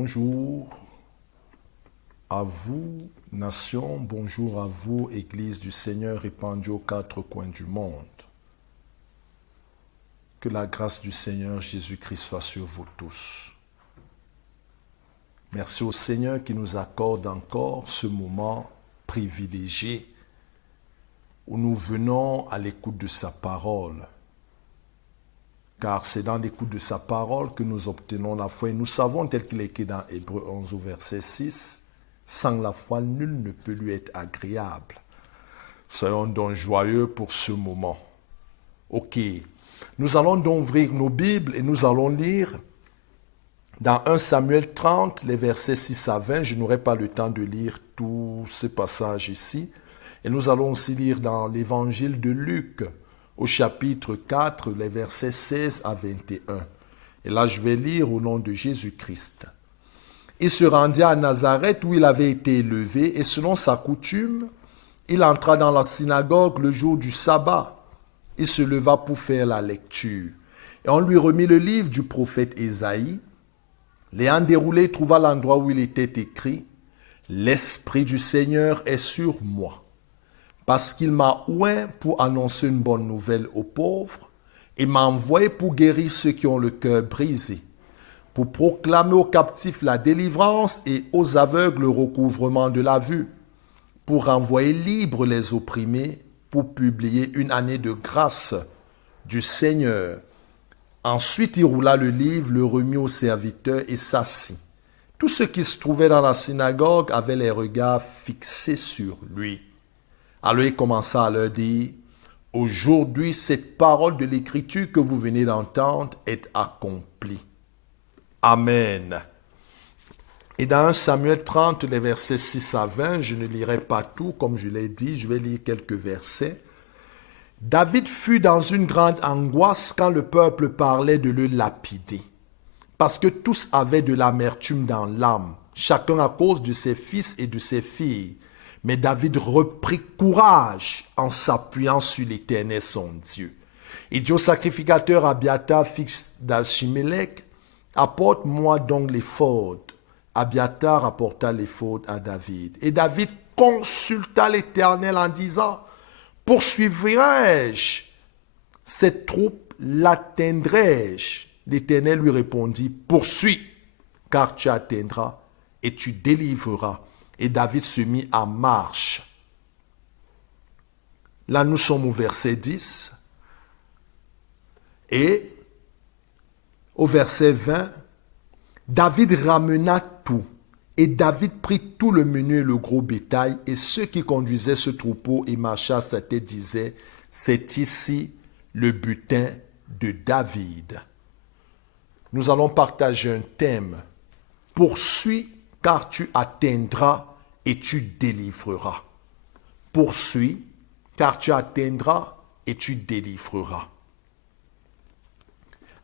Bonjour à vous, nation, bonjour à vous, Église du Seigneur répandue aux quatre coins du monde. Que la grâce du Seigneur Jésus-Christ soit sur vous tous. Merci au Seigneur qui nous accorde encore ce moment privilégié où nous venons à l'écoute de sa parole. Car c'est dans l'écoute de sa parole que nous obtenons la foi. Et nous savons, tel qu'il est écrit dans Hébreux 11 au verset 6, « Sans la foi, nul ne peut lui être agréable. » Soyons donc joyeux pour ce moment. Ok, nous allons donc ouvrir nos Bibles et nous allons lire dans 1 Samuel 30, les versets 6 à 20. Je n'aurai pas le temps de lire tous ces passages ici. Et nous allons aussi lire dans l'évangile de Luc, au chapitre 4, les versets 16 à 21. Et là, je vais lire au nom de Jésus-Christ. Il se rendit à Nazareth où il avait été élevé et selon sa coutume, il entra dans la synagogue le jour du sabbat. Il se leva pour faire la lecture. Et on lui remit le livre du prophète Ésaïe. L'ayant déroulé, il trouva l'endroit où il était écrit « L'Esprit du Seigneur est sur moi, parce qu'il m'a oint pour annoncer une bonne nouvelle aux pauvres et m'a envoyé pour guérir ceux qui ont le cœur brisé, pour proclamer aux captifs la délivrance et aux aveugles le recouvrement de la vue, pour renvoyer libres les opprimés, pour publier une année de grâce du Seigneur. » Ensuite, il roula le livre, le remit au serviteur et s'assit. Tous ceux qui se trouvaient dans la synagogue avaient les regards fixés sur lui. Alors il commença à leur dire, « Aujourd'hui, cette parole de l'Écriture que vous venez d'entendre est accomplie. » Amen. Et dans 1 Samuel 30, les versets 6 à 20, je ne lirai pas tout, comme je l'ai dit, je vais lire quelques versets. David fut dans une grande angoisse quand le peuple parlait de le lapider, parce que tous avaient de l'amertume dans l'âme, chacun à cause de ses fils et de ses filles. Mais David reprit courage en s'appuyant sur l'Éternel son Dieu. Il dit au sacrificateur Abiathar, fils d'Achimélec, « Apporte-moi donc l'éphod. » Abiathar apporta l'éphod à David. Et David consulta l'Éternel en disant, « Poursuivrai-je cette troupe, l'atteindrai-je » L'Éternel lui répondit, « Poursuis, car tu atteindras et tu délivreras. » Et David se mit en marche. Là, nous sommes au verset 10. Et au verset 20, David ramena tout. Et David prit tout le menu et le gros bétail. Et ceux qui conduisaient ce troupeau et marchaient à sa tête disaient, « C'est ici le butin de David. » Nous allons partager un thème. Poursuis, car tu atteindras et tu délivreras. Poursuis, car tu atteindras et tu délivreras.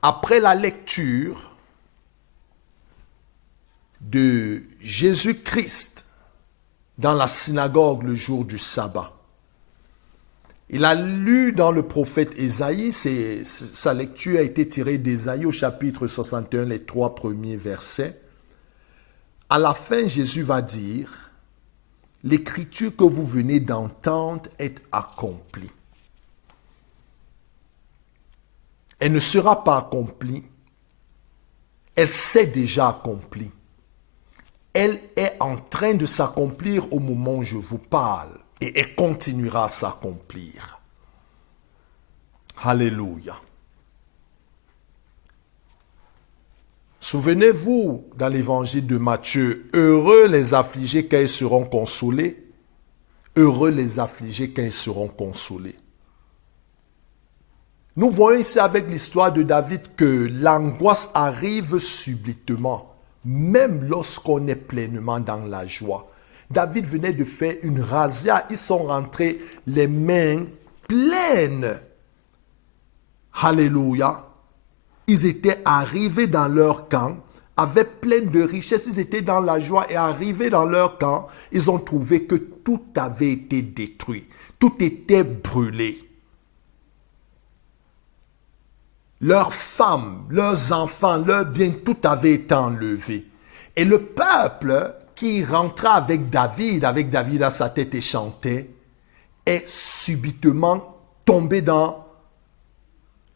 Après la lecture de Jésus-Christ dans la synagogue le jour du sabbat, il a lu dans le prophète Ésaïe, sa lecture a été tirée d'Ésaïe au chapitre 61, les 3 premiers versets. À la fin, Jésus va dire, « L'écriture que vous venez d'entendre est accomplie. » Elle ne sera pas accomplie. Elle s'est déjà accomplie. Elle est en train de s'accomplir au moment où je vous parle. Et elle continuera à s'accomplir. Alléluia. Souvenez-vous, dans l'évangile de Matthieu, heureux les affligés quand ils seront consolés. Heureux les affligés quand ils seront consolés. Nous voyons ici avec l'histoire de David que l'angoisse arrive subitement, même lorsqu'on est pleinement dans la joie. David venait de faire une razzia, ils sont rentrés les mains pleines. Alléluia. Ils étaient arrivés dans leur camp, avaient plein de richesses, ils étaient dans la joie et arrivés dans leur camp, ils ont trouvé que tout avait été détruit, tout était brûlé. Leurs femmes, leurs enfants, leurs biens, tout avait été enlevé. Et le peuple qui rentra avec David à sa tête et chantait, est subitement tombé dans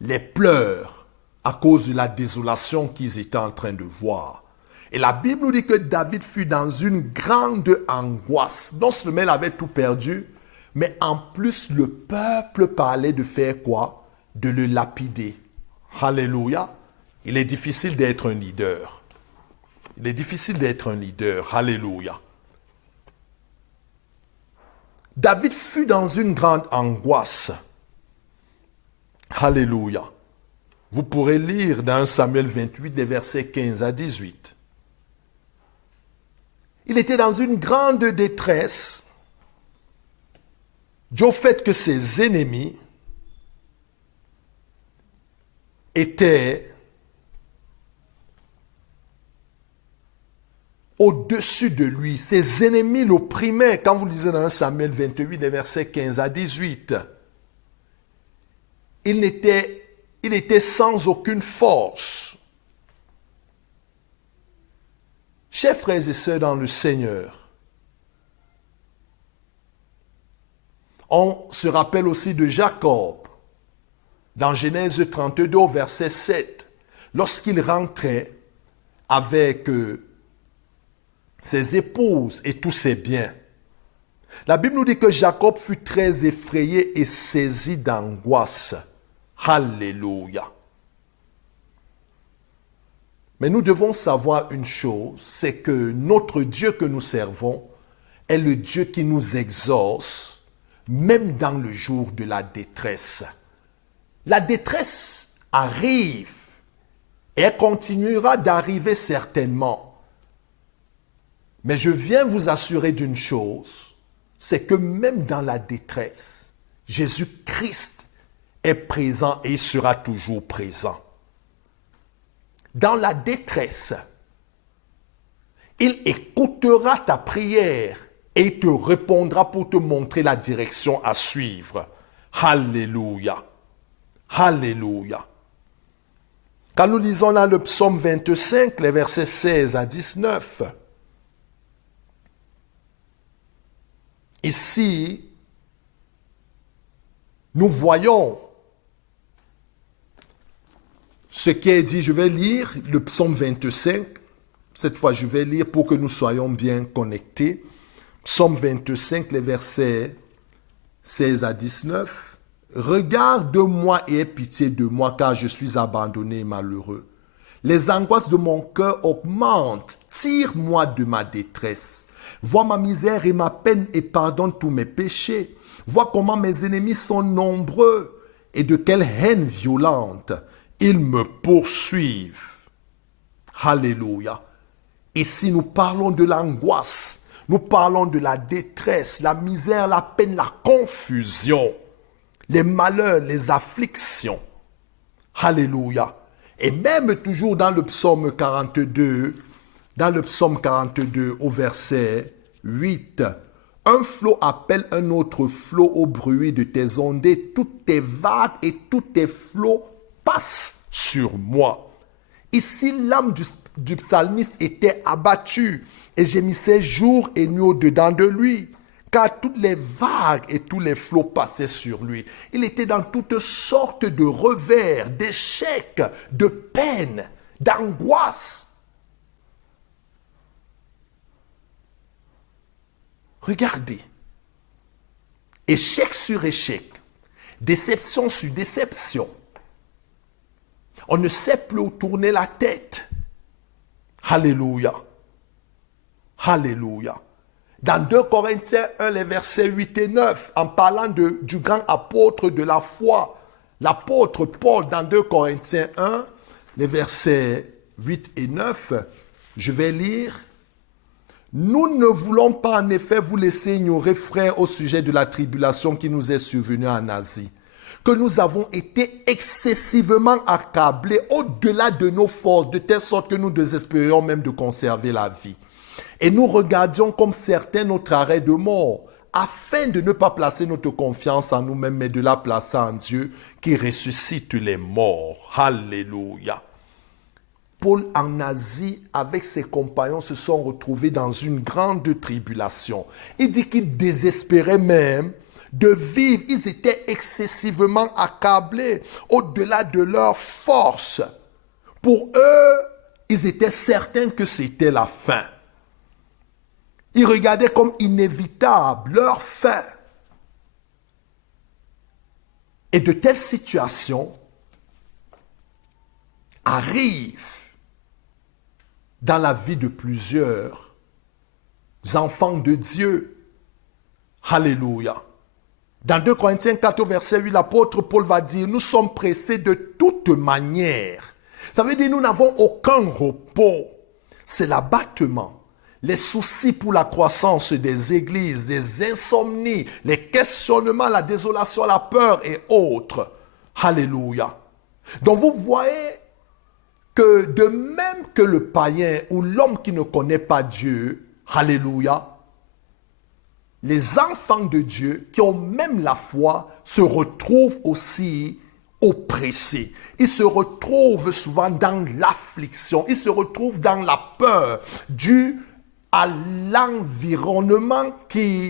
les pleurs à cause de la désolation qu'ils étaient en train de voir. Et la Bible nous dit que David fut dans une grande angoisse. Non seulement il avait tout perdu, mais en plus le peuple parlait de faire quoi? De le lapider. Alléluia. Il est difficile d'être un leader. Il est difficile d'être un leader. Alléluia. David fut dans une grande angoisse. Alléluia. Vous pourrez lire dans Samuel 28, les versets 15 à 18. Il était dans une grande détresse du fait que ses ennemis étaient au-dessus de lui. Ses ennemis l'opprimaient. Quand vous lisez dans Samuel 28, les versets 15 à 18, il était sans aucune force. Chers frères et sœurs dans le Seigneur, on se rappelle aussi de Jacob, dans Genèse 32, verset 7, lorsqu'il rentrait avec ses épouses et tous ses biens. La Bible nous dit que Jacob fut très effrayé et saisi d'angoisse. Alléluia. Mais nous devons savoir une chose, c'est que notre Dieu que nous servons est le Dieu qui nous exauce, même dans le jour de la détresse. La détresse arrive et elle continuera d'arriver certainement. Mais je viens vous assurer d'une chose, c'est que même dans la détresse, Jésus-Christ est présent et il sera toujours présent. Dans la détresse, il écoutera ta prière et il te répondra pour te montrer la direction à suivre. Alléluia. Alléluia. Quand nous lisons dans le psaume 25, les versets 16 à 19, ici, nous voyons ce qui est dit. Je vais lire le psaume 25. Cette fois, je vais lire pour que nous soyons bien connectés. Psaume 25, les versets 16 à 19. Regarde-moi et aie pitié de moi, car je suis abandonné et malheureux. Les angoisses de mon cœur augmentent. Tire-moi de ma détresse. Vois ma misère et ma peine et pardonne tous mes péchés. Vois comment mes ennemis sont nombreux et de quelle haine violente ils me poursuivent. Alléluia. Ici, nous parlons de l'angoisse. Nous parlons de la détresse, la misère, la peine, la confusion, les malheurs, les afflictions. Alléluia. Et même toujours dans le psaume 42, au verset 8, un flot appelle un autre flot au bruit de tes ondées, toutes tes vagues et tous tes flots passent sur moi. Ici, l'âme du psalmiste était abattue et gémissait jour et nuit au-dedans de lui, car toutes les vagues et tous les flots passaient sur lui. Il était dans toutes sortes de revers, d'échecs, de peines, d'angoisse. Regardez, échec sur échec, déception sur déception. On ne sait plus où tourner la tête. Alléluia. Alléluia. Dans 2 Corinthiens 1, les versets 8 et 9, en parlant du grand apôtre de la foi, l'apôtre Paul, dans 2 Corinthiens 1, les versets 8 et 9, je vais lire. Nous ne voulons pas en effet vous laisser ignorer, frères, au sujet de la tribulation qui nous est survenue en Asie, que nous avons été excessivement accablés au-delà de nos forces, de telle sorte que nous désespérions même de conserver la vie. Et nous regardions comme certains notre arrêt de mort, afin de ne pas placer notre confiance en nous-mêmes, mais de la placer en Dieu qui ressuscite les morts. Alléluia. Paul en Asie, avec ses compagnons, se sont retrouvés dans une grande tribulation. Il dit qu'ils désespéraient même de vivre. Ils étaient excessivement accablés au-delà de leur force. Pour eux, ils étaient certains que c'était la fin. Ils regardaient comme inévitable leur fin. Et de telles situations arrivent dans la vie de plusieurs enfants de Dieu. Alléluia. Dans 2 Corinthiens 4, verset 8, l'apôtre Paul va dire, nous sommes pressés de toute manière. Ça veut dire nous n'avons aucun repos. C'est l'abattement, les soucis pour la croissance des églises, les insomnies, les questionnements, la désolation, la peur et autres. Alléluia. Donc vous voyez que de même que le païen ou l'homme qui ne connaît pas Dieu, alléluia, les enfants de Dieu qui ont même la foi se retrouvent aussi oppressés. Ils se retrouvent souvent dans l'affliction, ils se retrouvent dans la peur due à l'environnement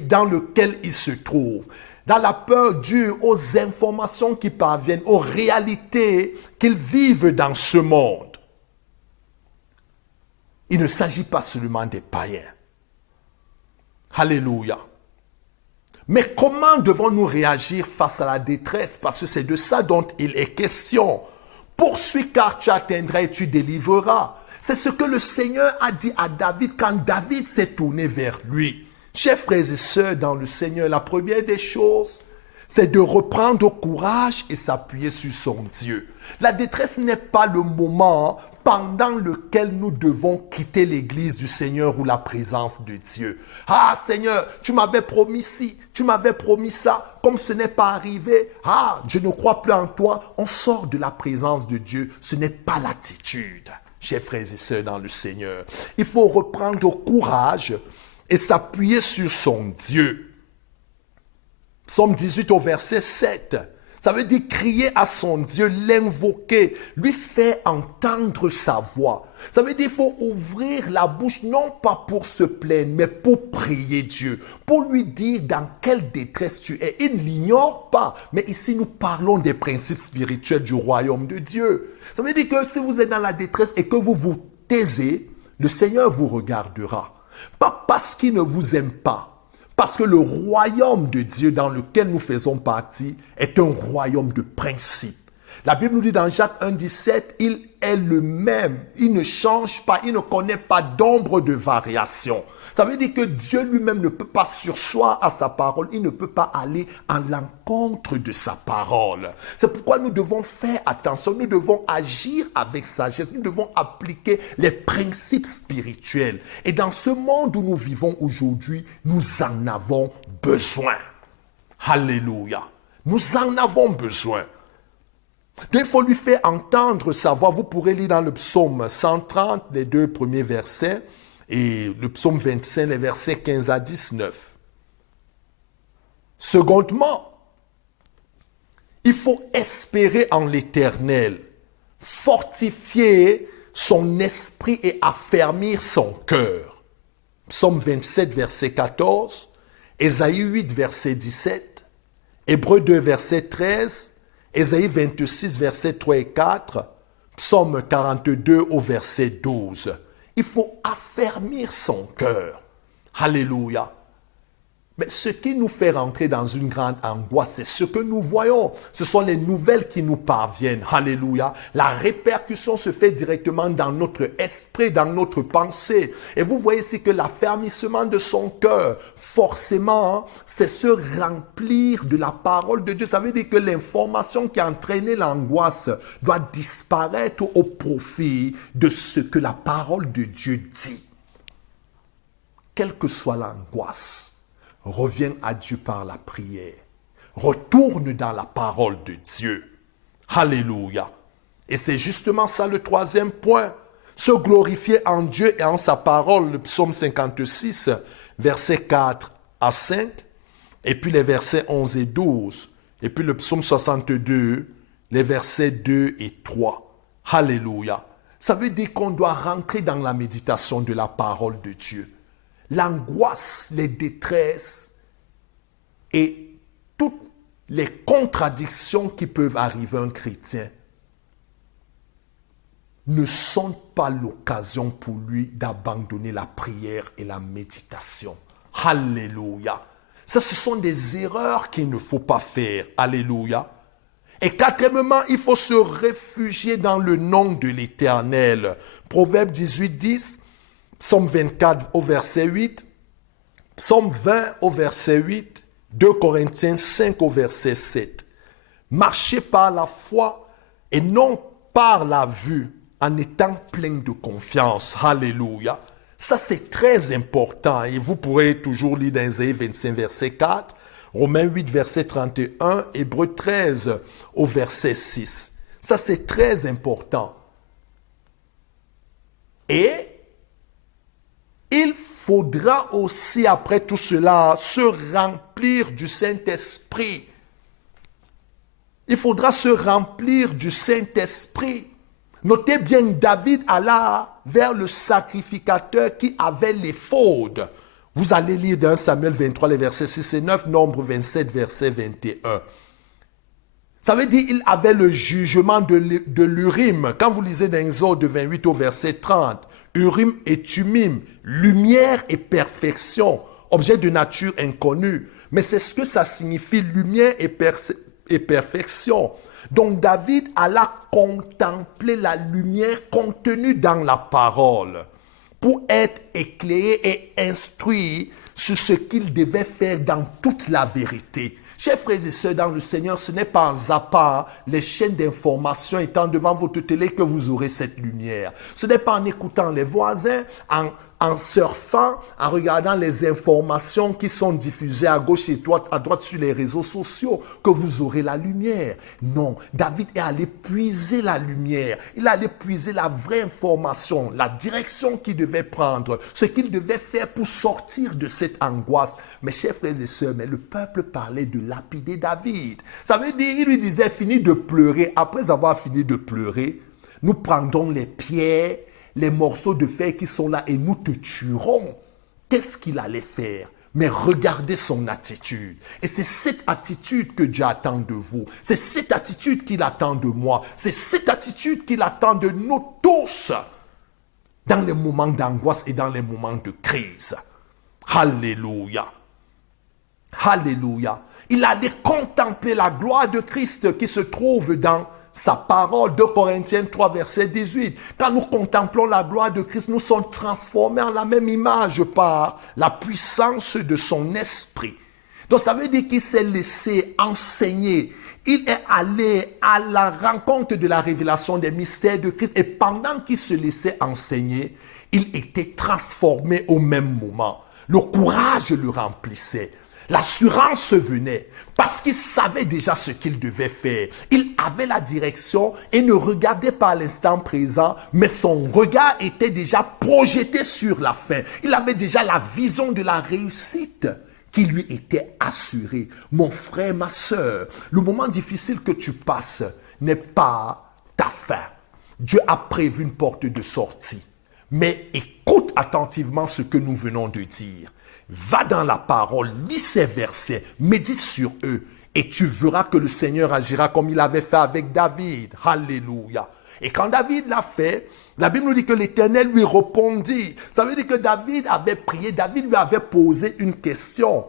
dans lequel ils se trouvent. Dans la peur due aux informations qui parviennent, aux réalités qu'ils vivent dans ce monde. Il ne s'agit pas seulement des païens. Alléluia. Mais comment devons-nous réagir face à la détresse? Parce que c'est de ça dont il est question. Poursuis car tu atteindras et tu délivreras. C'est ce que le Seigneur a dit à David quand David s'est tourné vers lui. Chers frères et sœurs dans le Seigneur, la première des choses, c'est de reprendre courage et s'appuyer sur son Dieu. La détresse n'est pas le moment pendant lequel nous devons quitter l'église du Seigneur ou la présence de Dieu. Ah Seigneur, tu m'avais promis ci, tu m'avais promis ça, comme ce n'est pas arrivé, ah, je ne crois plus en toi. On sort de la présence de Dieu, ce n'est pas l'attitude. Chers frères et sœurs dans le Seigneur, il faut reprendre courage et s'appuyer sur son Dieu. Psaume 18 au verset 7. Ça veut dire crier à son Dieu, l'invoquer, lui faire entendre sa voix. Ça veut dire qu'il faut ouvrir la bouche, non pas pour se plaindre, mais pour prier Dieu, pour lui dire dans quelle détresse tu es. Il ne l'ignore pas, mais ici nous parlons des principes spirituels du royaume de Dieu. Ça veut dire que si vous êtes dans la détresse et que vous vous taisez, le Seigneur vous regardera. Pas parce qu'il ne vous aime pas, parce que le royaume de Dieu dans lequel nous faisons partie est un royaume de principes. La Bible nous dit dans Jacques 1,17, il est le même, il ne change pas, il ne connaît pas d'ombre de variation. Ça veut dire que Dieu lui-même ne peut pas surseoir à sa parole, il ne peut pas aller en l'encontre de sa parole. C'est pourquoi nous devons faire attention, nous devons agir avec sagesse, nous devons appliquer les principes spirituels. Et dans ce monde où nous vivons aujourd'hui, nous en avons besoin. Alléluia. Nous en avons besoin. Donc, il faut lui faire entendre sa voix. Vous pourrez lire dans le psaume 130, les 2 premiers versets, et le psaume 25, les versets 15 à 19. Secondement, il faut espérer en l'Éternel, fortifier son esprit et affermir son cœur. Psaume 27, verset 14, Ésaïe 8, verset 17, Hébreux 2, verset 13, Ésaïe 26, verset 3 et 4, Psaume 42 au verset 12. Il faut affermir son cœur. Alléluia. Mais ce qui nous fait rentrer dans une grande angoisse, c'est ce que nous voyons. Ce sont les nouvelles qui nous parviennent. Alléluia. La répercussion se fait directement dans notre esprit, dans notre pensée. Et vous voyez ici que l'affermissement de son cœur, forcément, c'est se remplir de la parole de Dieu. Ça veut dire que l'information qui a entraîné l'angoisse doit disparaître au profit de ce que la parole de Dieu dit. Quelle que soit l'angoisse, reviens à Dieu par la prière. Retourne dans la parole de Dieu. Alléluia. Et c'est justement ça le troisième point. Se glorifier en Dieu et en sa parole. Le psaume 56, versets 4 à 5. Et puis les versets 11 et 12. Et puis le psaume 62, les versets 2 et 3. Alléluia. Ça veut dire qu'on doit rentrer dans la méditation de la parole de Dieu. L'angoisse, les détresses et toutes les contradictions qui peuvent arriver à un chrétien ne sont pas l'occasion pour lui d'abandonner la prière et la méditation. Alléluia. Ça, ce sont des erreurs qu'il ne faut pas faire. Alléluia. Et quatrièmement, il faut se réfugier dans le nom de l'Éternel. Proverbe 18, 10, Psaume 24 au verset 8, Psaume 20 au verset 8, 2 Corinthiens 5 au verset 7. Marchez par la foi et non par la vue, en étant plein de confiance. Alléluia. Ça, c'est très important. Et vous pourrez toujours lire dans Ésaïe 25, verset 4, Romains 8, verset 31, Hébreux 13 au verset 6. Ça, c'est très important. Et il faudra aussi, après tout cela, se remplir du Saint-Esprit. Il faudra se remplir du Saint-Esprit. Notez bien, David alla vers le sacrificateur qui avait l'éphod. Vous allez lire dans Samuel 23, les versets 6 et 9, Nombre 27, verset 21. Ça veut dire qu'il avait le jugement de l'Urim. Quand vous lisez dans Exode 28 au verset 30, Urim et Tumim, lumière et perfection, objet de nature inconnue. Mais c'est ce que ça signifie, lumière et perfection. Donc David alla contempler la lumière contenue dans la parole pour être éclairé et instruit sur ce qu'il devait faire dans toute la vérité. Chers frères et sœurs dans le Seigneur, ce n'est pas en zappant les chaînes d'information étant devant votre télé que vous aurez cette lumière. Ce n'est pas en écoutant les voisins, en surfant, en regardant les informations qui sont diffusées à gauche et à droite sur les réseaux sociaux que vous aurez la lumière. Non, David est allé puiser la lumière. Il est allé puiser la vraie information, la direction qu'il devait prendre, ce qu'il devait faire pour sortir de cette angoisse. Mes chers frères et sœurs, mais le peuple parlait de lapider David. Ça veut dire, il lui disait, fini de pleurer. Après avoir fini de pleurer, nous prendrons les pierres, les morceaux de fer qui sont là et nous te tuerons. Qu'est-ce qu'il allait faire? Mais regardez son attitude. Et c'est cette attitude que Dieu attend de vous. C'est cette attitude qu'il attend de moi. C'est cette attitude qu'il attend de nous tous dans les moments d'angoisse et dans les moments de crise. Alléluia. Alléluia. Il allait contempler la gloire de Christ qui se trouve dans sa parole, 2 Corinthiens 3, verset 18. Quand nous contemplons la gloire de Christ, nous sommes transformés en la même image par la puissance de son esprit. Donc ça veut dire qu'il s'est laissé enseigner. Il est allé à la rencontre de la révélation des mystères de Christ. Et pendant qu'il se laissait enseigner, il était transformé au même moment. Le courage le remplissait. L'assurance venait parce qu'il savait déjà ce qu'il devait faire. Il avait la direction et ne regardait pas à l'instant présent, mais son regard était déjà projeté sur la fin. Il avait déjà la vision de la réussite qui lui était assurée. Mon frère, ma soeur, le moment difficile que tu passes n'est pas ta fin. Dieu a prévu une porte de sortie. Mais écoute attentivement ce que nous venons de dire. Va dans la parole, lis ces versets, médite sur eux et tu verras que le Seigneur agira comme il avait fait avec David. Alléluia. Et quand David l'a fait, la Bible nous dit que l'Éternel lui répondit. Ça veut dire que David avait prié, David lui avait posé une question.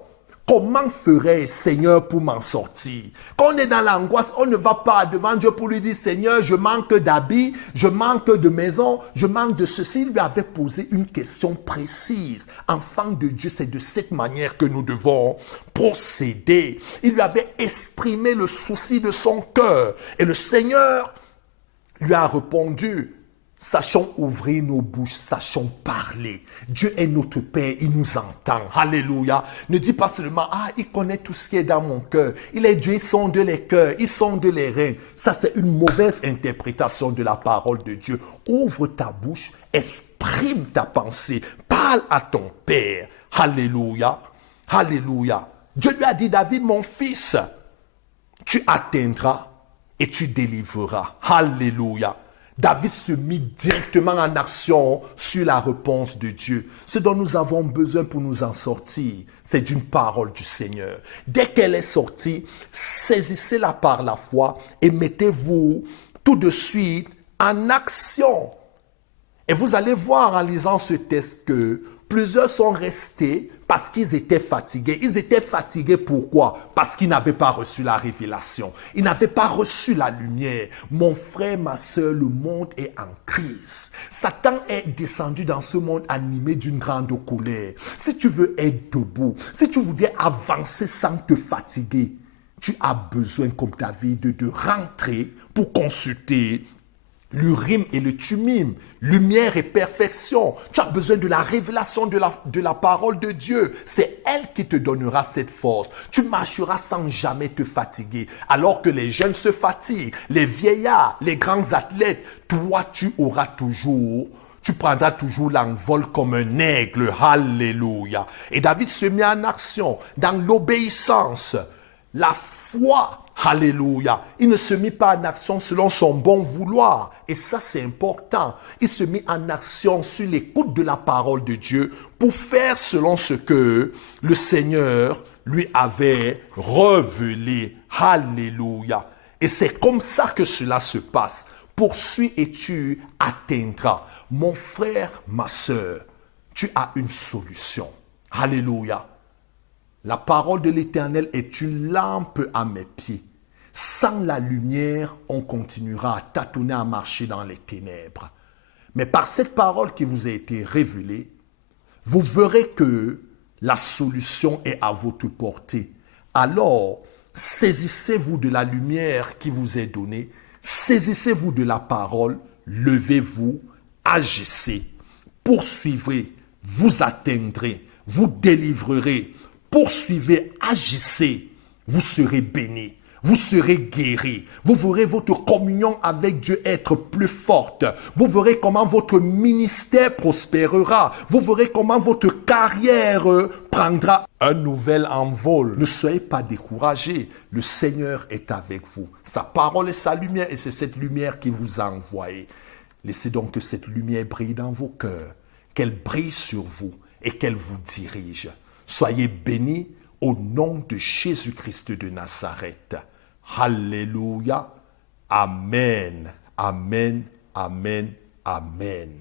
Comment ferais-je, Seigneur, pour m'en sortir? Quand on est dans l'angoisse, on ne va pas devant Dieu pour lui dire, Seigneur, je manque d'habits, je manque de maison, je manque de ceci. Il lui avait posé une question précise. Enfant de Dieu, c'est de cette manière que nous devons procéder. Il lui avait exprimé le souci de son cœur. Et le Seigneur lui a répondu, sachons ouvrir nos bouches, sachons parler. Dieu est notre Père, il nous entend. Alléluia. Ne dis pas seulement, il connaît tout ce qui est dans mon cœur. Il est Dieu, il sonde les cœurs, il sonde les reins. Ça, c'est une mauvaise interprétation de la parole de Dieu. Ouvre ta bouche, exprime ta pensée, parle à ton Père. Alléluia. Alléluia. Dieu lui a dit, David, mon fils, tu atteindras et tu délivreras. Alléluia. David se mit directement en action sur la réponse de Dieu. Ce dont nous avons besoin pour nous en sortir, c'est d'une parole du Seigneur. Dès qu'elle est sortie, saisissez-la par la foi et mettez-vous tout de suite en action. Et vous allez voir en lisant ce texte que plusieurs sont restés parce qu'ils étaient fatigués. Ils étaient fatigués pourquoi? Parce qu'ils n'avaient pas reçu la révélation. Ils n'avaient pas reçu la lumière. Mon frère, ma soeur, le monde est en crise. Satan est descendu dans ce monde animé d'une grande colère. Si tu veux être debout, si tu voudrais avancer sans te fatiguer, tu as besoin, comme David, de rentrer pour consulter l'Urim et le Thummim, lumière et perfection. Tu as besoin de la révélation de la parole de Dieu. C'est elle qui te donnera cette force. Tu marcheras sans jamais te fatiguer. Alors que les jeunes se fatiguent, les vieillards, les grands athlètes, toi tu prendras toujours l'envol comme un aigle. Alléluia. Et David se met en action dans l'obéissance, la foi. Alléluia. Il ne se mit pas en action selon son bon vouloir. Et ça, c'est important. Il se mit en action sur l'écoute de la parole de Dieu pour faire selon ce que le Seigneur lui avait révélé. Alléluia. Et c'est comme ça que cela se passe. Poursuis et tu atteindras. Mon frère, ma soeur, tu as une solution. Alléluia. La parole de l'Éternel est une lampe à mes pieds. Sans la lumière, on continuera à tâtonner, à marcher dans les ténèbres. Mais par cette parole qui vous a été révélée, vous verrez que la solution est à votre portée. Alors, saisissez-vous de la lumière qui vous est donnée, saisissez-vous de la parole, levez-vous, agissez, poursuivez, vous atteindrez, vous délivrerez. Poursuivez, agissez, vous serez bénis, vous serez guéris, vous verrez votre communion avec Dieu être plus forte, vous verrez comment votre ministère prospérera, vous verrez comment votre carrière prendra un nouvel envol. Ne soyez pas découragés, le Seigneur est avec vous. Sa parole est sa lumière et c'est cette lumière qui vous a envoyé. Laissez donc que cette lumière brille dans vos cœurs, qu'elle brille sur vous et qu'elle vous dirige. Soyez bénis au nom de Jésus-Christ de Nazareth. Alléluia. Amen. Amen. Amen. Amen.